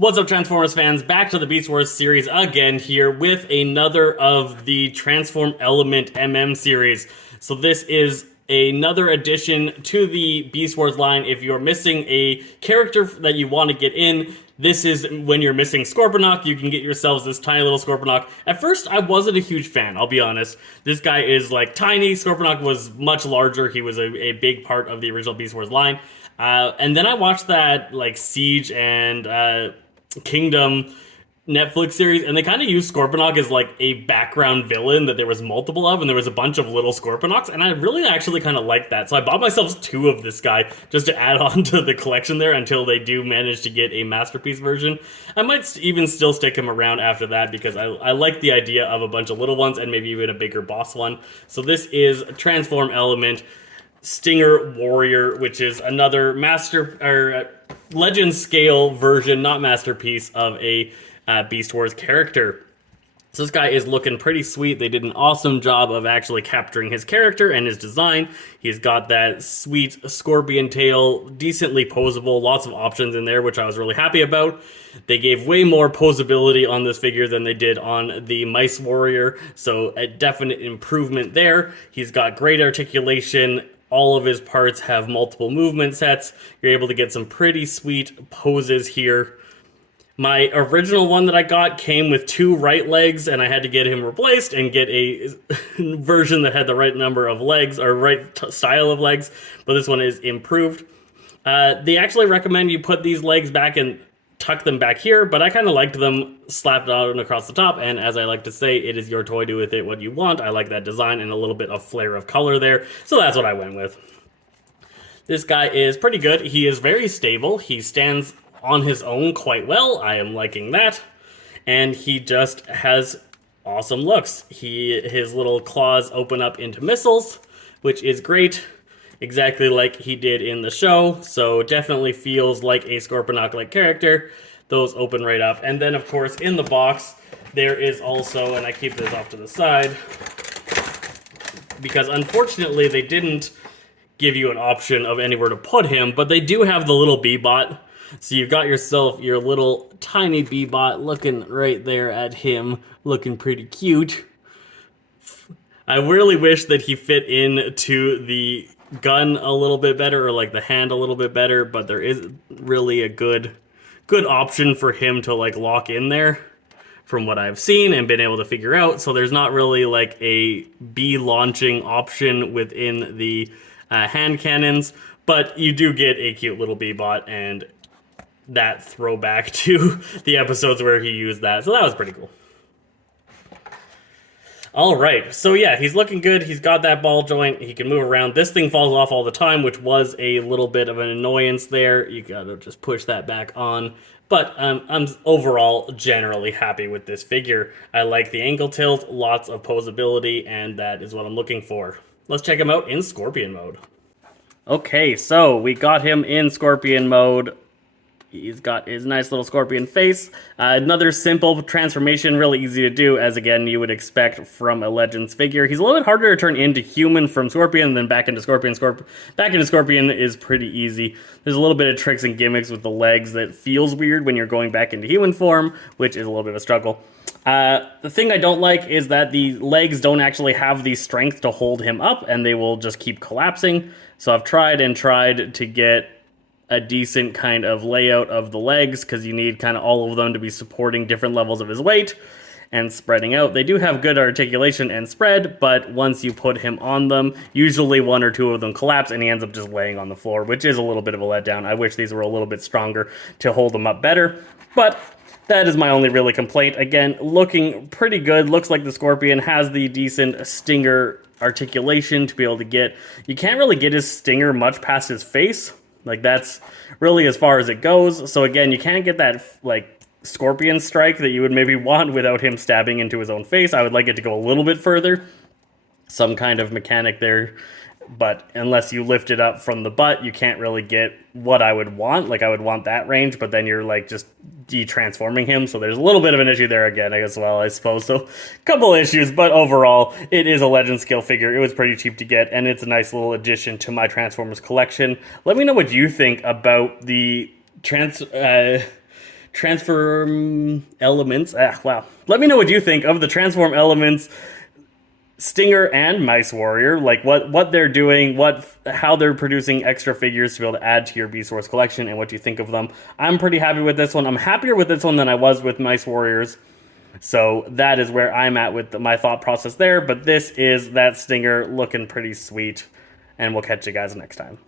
What's up, Transformers fans? Back to the Beast Wars series again here with another of the Transform Element series. So this is another addition to the Beast Wars line. If you're missing a character that you want to get in, this is when you're missing Scorponok. You can get yourselves this tiny little Scorponok. At first, I wasn't a huge fan, I'll be honest. This guy is like tiny. Scorponok was much larger. He was a big part of the original Beast Wars line. And then I watched that like Siege and Kingdom Netflix series, and they kind of used Scorponok as like a background villain that there was multiple of, and there was a bunch of little Scorponoks, and I really actually kind of liked that. So I bought myself 2 of this guy just to add on to the collection there until they do manage to get a masterpiece version. I might even still stick him around after that because I like the idea of a bunch of little ones and maybe even a bigger boss one. So this is Transform Element Stinger Warrior, which is another legend scale version, not masterpiece, of a Beast Wars character. So this guy is looking pretty sweet. They did an awesome job of actually capturing his character and his design. He's got that sweet scorpion tail, decently posable, lots of options in there, which I was really happy about. They gave way more posability on this figure than they did on the Mice Warrior, so a definite improvement there. He's got great articulation. All of his parts have multiple movement sets. You're able to get some pretty sweet poses here. My original one that I got came with 2 right legs, and I had to get him replaced and get a version that had the right number of legs, or right style of legs, but this one is improved. They actually recommend you put these legs back and tuck them back here, but I kind of liked them slapped out and across the top, and as I like to say, it is your toy, do with it what you want. I like that design and a little bit of flare of color there, so that's what I went with. This guy is pretty good. He is very stable. He stands on his own quite well. I am liking that, and he just has awesome looks. His little claws open up into missiles, which is great. Exactly like he did in the show, so definitely feels like a Scorponok-like character. Those open right up. And then, of course, in the box, there is also, and I keep this off to the side, because unfortunately they didn't give you an option of anywhere to put him, but they do have the little B-Bot. So you've got yourself your little tiny B-Bot looking right there at him, looking pretty cute. I really wish that he fit into the gun a little bit better, or like the hand a little bit better, but there is really a good option for him to like lock in there from what I've seen and been able to figure out. So there's not really like a B launching option within the hand cannons, but you do get a cute little B-Bot and that throwback to the episodes where he used that. So that was pretty cool. All right, so yeah, he's looking good. He's got that ball joint. He can move around. This thing falls off all the time, which was a little bit of an annoyance there. You gotta just push that back on. But I'm overall generally happy with this figure. I like the ankle tilt, lots of posability, and that is what I'm looking for. Let's check him out in Scorpion mode. Okay, so we got him in Scorpion mode. He's got his nice little scorpion face. Another simple transformation, really easy to do, as again you would expect from a Legends figure. He's a little bit harder to turn into human from Scorpion than back into Scorpion. Back into Scorpion is pretty easy. There's a little bit of tricks and gimmicks with the legs that feels weird when you're going back into human form, which is a little bit of a struggle. The thing I don't like is that the legs don't actually have the strength to hold him up, and they will just keep collapsing. So I've tried and tried to get a decent kind of layout of the legs, because you need kind of all of them to be supporting different levels of his weight and spreading out. They do have good articulation and spread, but once you put him on them, usually 1 or 2 of them collapse and he ends up just laying on the floor, which is a little bit of a letdown. I wish these were a little bit stronger to hold them up better, but that is my only really complaint. Again, looking pretty good. Looks like the Scorpion has the decent stinger articulation to be able to get. You can't really get his stinger much past his face. Like, that's really as far as it goes. So again, you can't get that like scorpion strike that you would maybe want without him stabbing into his own face. I would like it to go a little bit further. Some kind of mechanic there. But unless you lift it up from the butt, you can't really get what I would want. Like, I would want that range, but then you're like just de-transforming him. So there's a little bit of an issue there again, I guess, well, I suppose. So a couple issues, but overall, it is a Legend scale figure. It was pretty cheap to get, and it's a nice little addition to my Transformers collection. Let me know what you think about the Transform Elements. Wow. Let me know what you think of the Transform Elements Stinger and Mice Warrior, like what they're doing, how they're producing extra figures to be able to add to your Beast Wars collection, and what you think of them. I'm pretty happy with this one. I'm happier with this one than I was with Mice Warriors. So that is where I'm at with my thought process there. But this is that Stinger looking pretty sweet, and we'll catch you guys next time.